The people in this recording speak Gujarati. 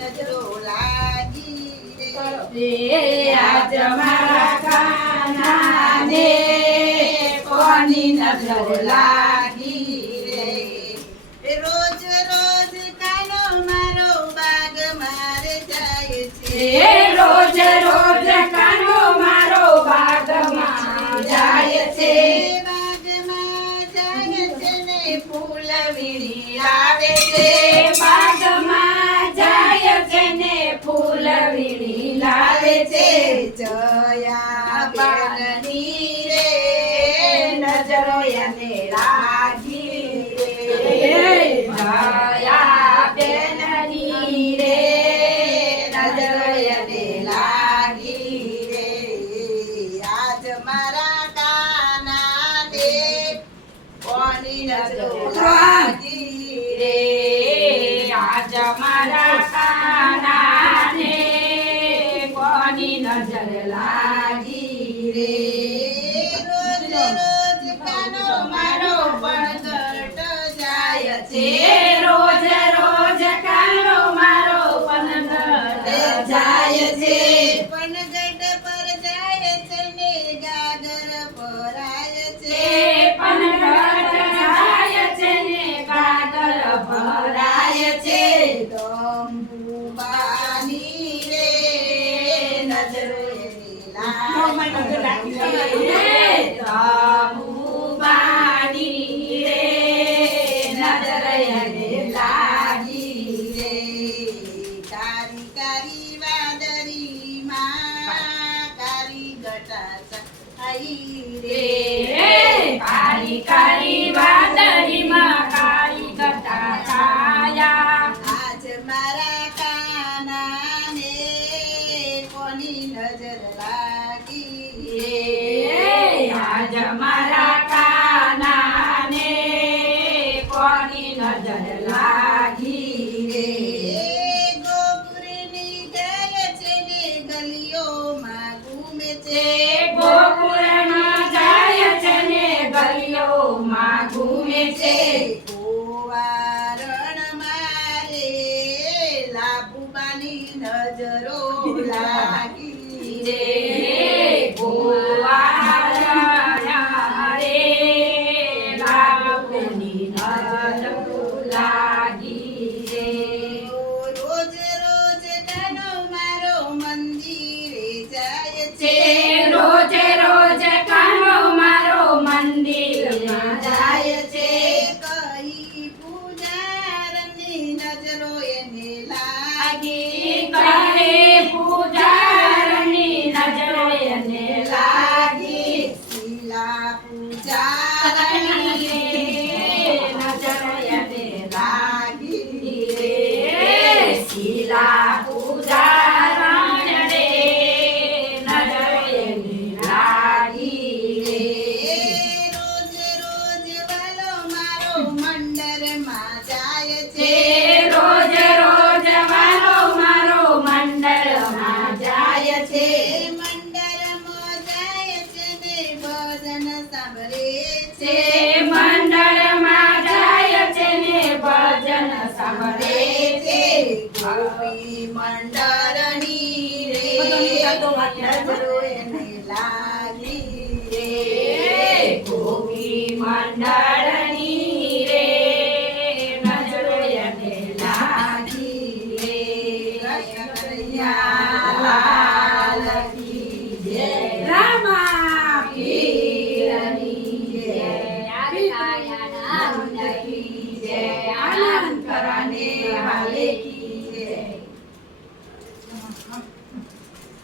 નજરો લાગી રે આજ મારા કાનાને કોની નજરો લાગી રે રોજ રોજ કાનો મારો બાગ મારે જાય છે રોજ રોજ કાનો મારો બાગમાં જાય છે બાગમાં જાય છે ને ફૂલ વીણી લાવે છે બાગમાં જાય છે ને ફૂલ વીણી લાવે છે જયા બેનની રે નજરો એને લાગી રે જયા બેનની રે નજરો એને લાગી રે આજ મારા કાનાને કોની નજરો લાગી રે આજ મારા કાનાને કોની નજર લાગી રે રોજ રોજ કાનો મારો પણ ઘટ જાય છે રોજ રોજ કાનો મારો પનઘટ જાય છે પનગઢ પર જાય છે ને ગાગર ભરાય છે પનઘટ જાય છે ને ગાગર ભરાય છે તંબુબાની રે નજરો એની લાગી તંબુબાની રે નજર એને લાગી રે કારી કારી વાદળીમાં કારી ગટા આઈ રે કાળી કાળી વાદળીમાં કાળી ગટા છાયા આજ મારા કાનાને કોની નજર લાગી આજ મારા કાનાને કોની નજર લાગી રે ગોકુળની જાય છે ને ગલીઓમાં ઘૂમે છે ગોકુળમાં જાય છે ને ગલીઓમાં ઘૂમે છે ગોવારણ મારે લાભુબાની નજરો લાગી રે ગોવાળા રે લાભની નજર લાગી રે રોજ રોજ કાનો મારો મંદિરે જાય છે છે રોજ રોજ કાનો મારો મંદિરમાં જાય છે કઈ પૂજારની નજરો એને લાગી કરે પૂજારની નજરો એને લાગી શીલા પૂજારની નજરો એને લાગી રે શીલા પૂજારણ રે નજરો એને લાગી રે રોજ રોજ વાલો મારો મંડળમાં જાય છે છે રોજ રોજ વાલો મારો મંડળમાં જાય છે મંડળમાં જાય છે ને ભજન સાંભળે છે છે મંડળમાં જાય છે ને ભજન સાંભળે છે ગોપી મંડળની રે નજરો એને લાગી રે ગોપી મંડળ